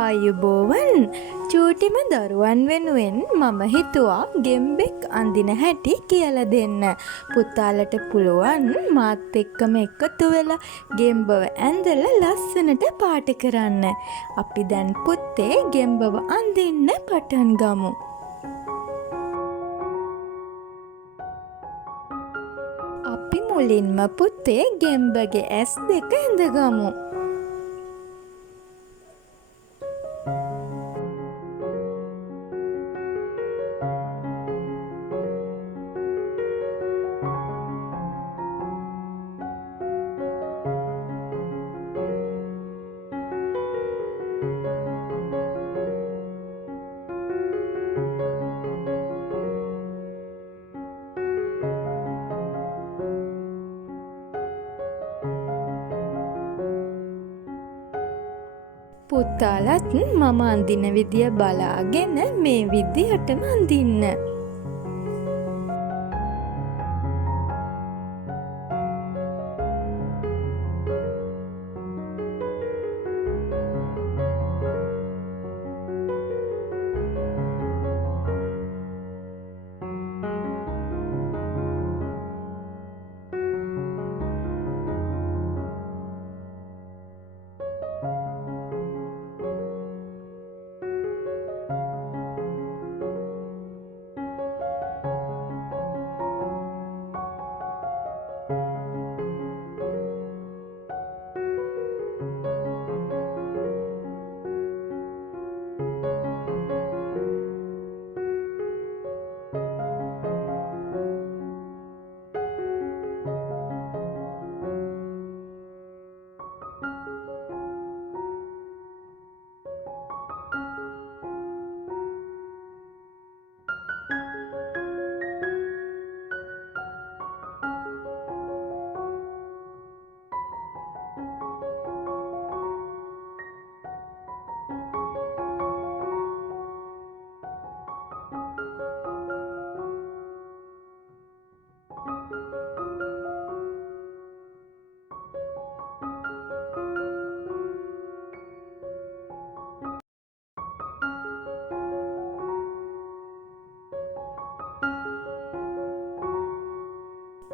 ආයුබෝවන් චූටිම දරුවන් වෙනුවෙන් මම හිතුවා ගෙම්බෙක් අඳින හැටි කියලා දෙන්න. පුතාලට පුළුවන් මාත් එක්කම එකතු වෙලා ගෙම්බව ඇඳලා ලස්සනට පාට කරන්න. අපි දැන් පුතේ ගෙම්බව අඳින්න පටන් ගමු. අපි මුලින්ම පුතේ ගෙම්බගේ ඇස් දෙක ඇඳගමු. පුතාලත් මම අඳින විදිය බලාගෙන මේ විදියටම අඳින්න.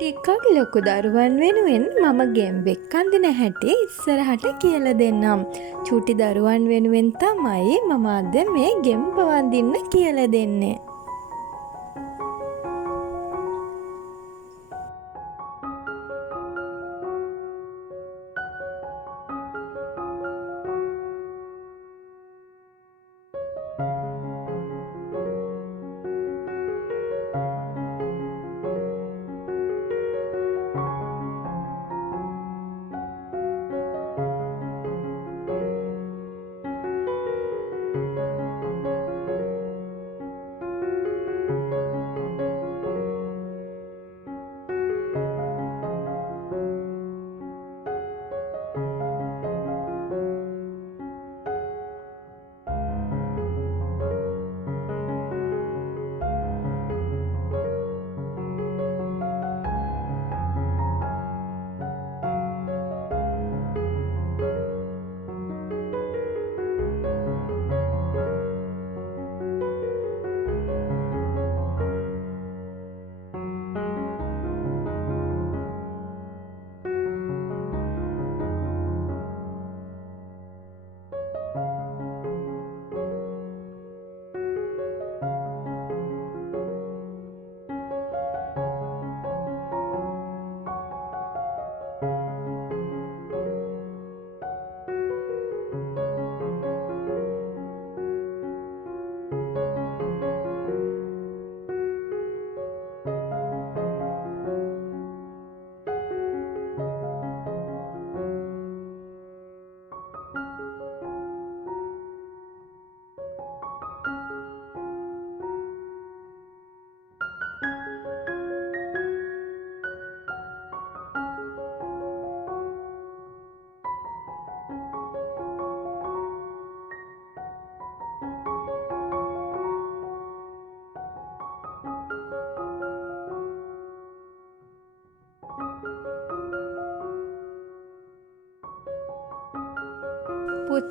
ටිකක් ලොකු දරුවන් වෙනුවෙන් මම ගෙම්බෙක් අඳින හැටි ඉස්සරහට කියලා දෙන්නම්. චූටි දරුවන් වෙනුවෙන් තමයි මම අද මේ ගෙම්බ අඳින්න කියලා දෙන්නේ.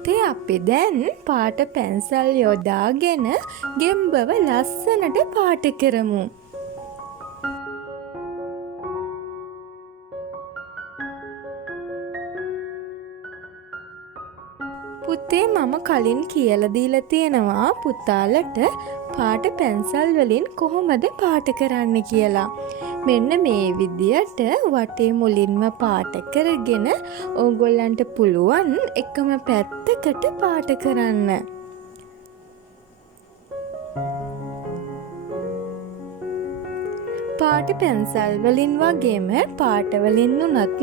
පුතේ අපි දැන් පාට පැන්සල් යොදාගෙන ගෙම්බව ලස්සනට පාට කරමු. පුතේ මම කලින් කියලා දීලා තියෙනවා පුතාලට පාට පැන්සල් වලින් කොහොමද පාට කරන්න කියලා. මෙන්න මේ විදියට වටේ මුලින්ම පාට කරගෙන ඕගොල්ලන්ට පුළුවන් එකම පැත්තකට පාට කරන්න. පාට පැන්සල් වලින් වගේම පාට වලින් උනත්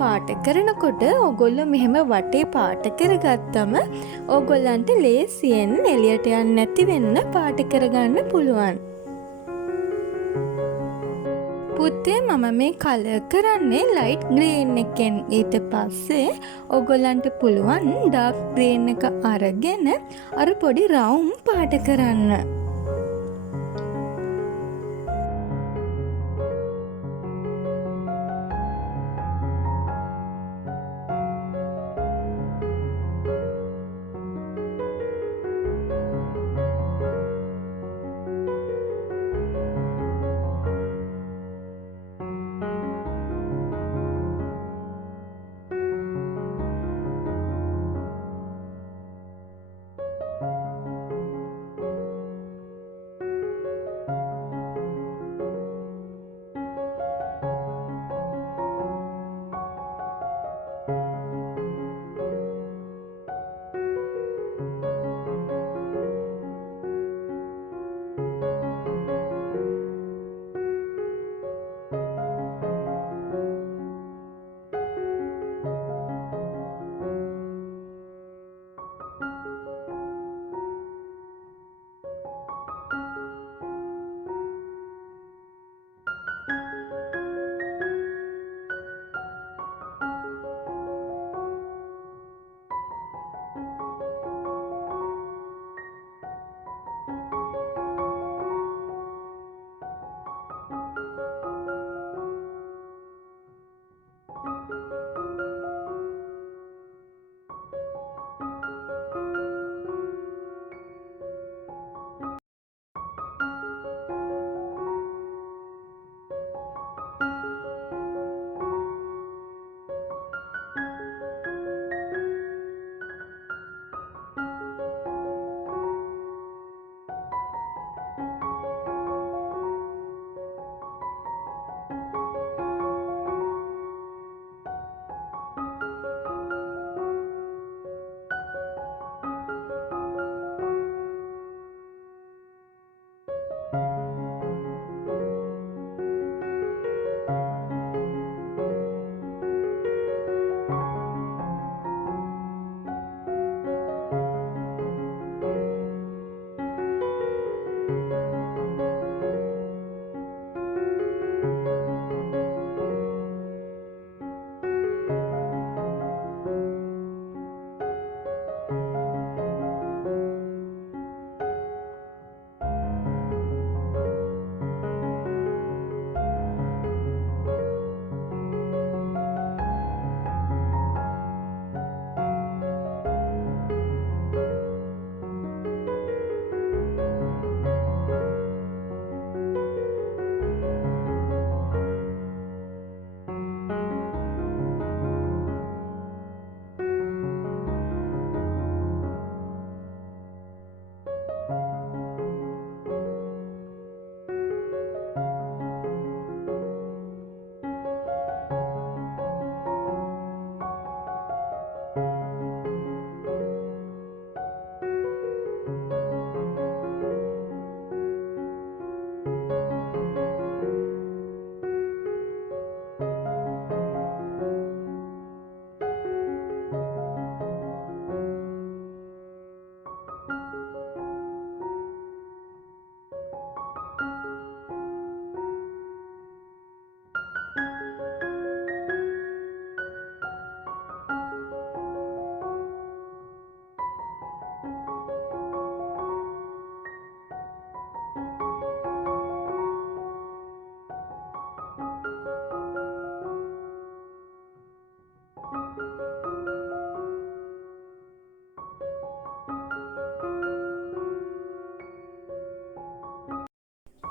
පාට කරනකොට ඕගොල්ලෝ මෙහෙම වටේ පාට කරගත්තම ඕගොල්ලන්ට ලේසියෙන් එළියට යන්නේ නැති වෙන්න පාට කරගන්න පුළුවන්. පුතේ මම මේ කලර් කරන්නේ ලයිට් ග්‍රීන් එකෙන්. ඊට පස්සේ ඕගොල්ලන්ට පුළුවන් ඩාර්ක් ග්‍රීන් එක අරගෙන අර පොඩි රවුම් පාට කරන්න.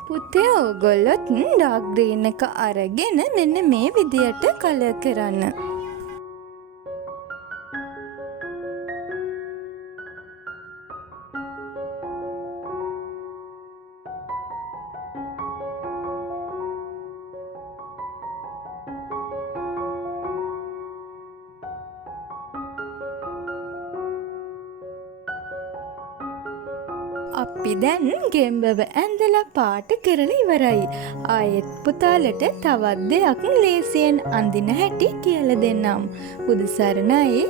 පුතේ ඕගොල්ලොත් ඩාර්ක් ග්‍රීන් එක අරගෙන මෙන්න මේ විදියට කලර් කරන්න. අපි දැන් ගෙම්බව ඇඳලා පාට කරලා ඉවරයි. ආයෙත් පුතාලට තවත් දෙයක් ලේසියෙන් අඳින හැටි කියලා දෙන්නම්. බුදු සරණයි.